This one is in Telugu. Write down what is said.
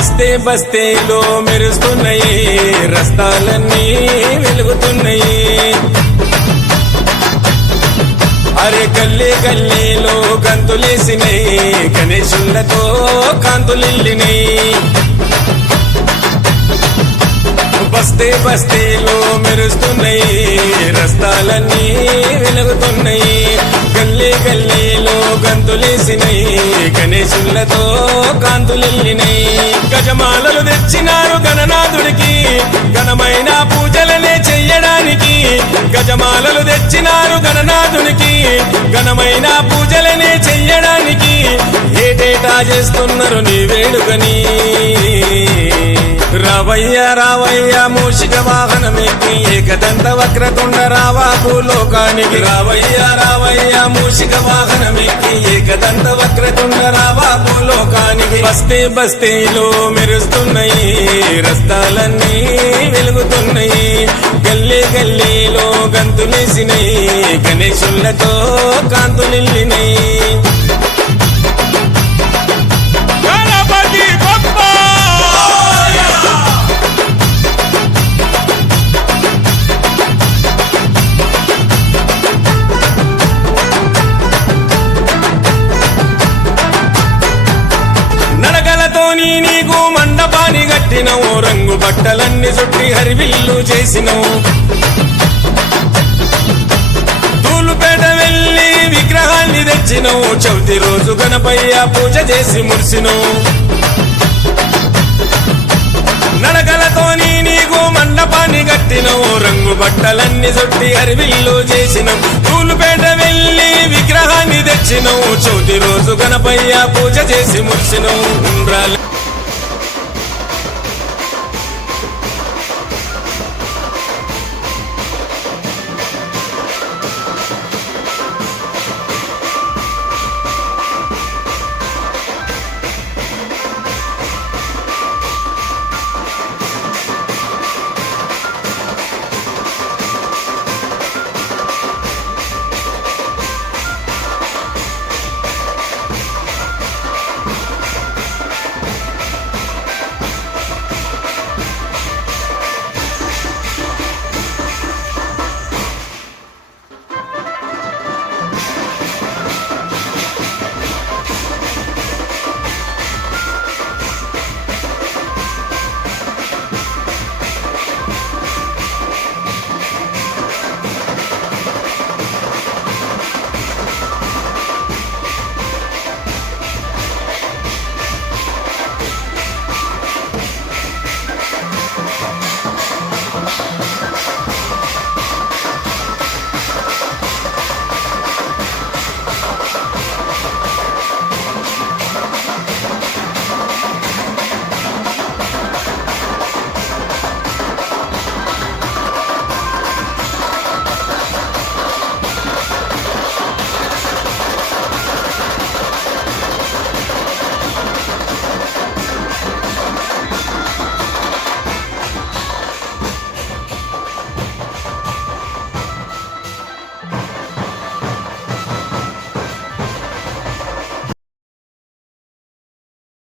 బస్తే బస్తేలో మెరుస్తున్నాయి, రస్తాలన్నీ వెలుగుతున్నాయి. అరే గల్లీ గల్లీలో గంతులేసినాయి, గణేశులతో కాంతులిల్లినాయి. బస్తే బస్తేలో మెరుస్తున్నాయి, రస్తాలన్నీ వెలుగుతున్నాయి. గల్లీ గల్లీలో గంతులేసినాయి, గణేశులతో కాంతులిల్లినాయి. గజమాలలు తెచ్చినారు గణనాథుడికి, ఘనమైన పూజలనే చెయ్యడానికి. గజమాలలు తెచ్చినారు గణనాథునికి, ఘనమైన పూజలనే చెయ్యడానికి. ఏటేటా చేస్తున్నారు నీ వేడుకని. రావయ్య రావయ్య మూషిక వాహనమెక్కి, ఏకదంత వక్రతుండ రావా భూలోకానికి. రావయ్య రావయ్య మూషిక వాహనమెక్కి, ఏకదంత వక్రతుండ రావా భూలోకానికి. బస్తే బస్తేలో మెరుస్తున్నాయి, రస్తాలన్నీ వెలుగుతున్నాయి. గల్లీ గల్లీలో గంతులేసినాయి, గణేశులతో కాంతులిల్లినాయి. నీకు మండపాన్ని కట్టినవు, రంగు బట్టలన్నీ చుట్టి హరివిల్లు చేసినవు. తూలుపేట వెళ్ళి విగ్రహాన్ని తెచ్చినవు, చవితి రోజు గణపయ్య పూజ చేసి మురిసినవు. నడకలతోని నీకు మండపాన్ని కట్టినవు, రంగు బట్టలన్నీ చుట్టి హరివిల్లు చేసినవు. తూలుపేట వెళ్ళి విగ్రహాన్ని తెచ్చినవు, చవితి రోజు గణపయ్య పూజ చేసి మురిసినవు.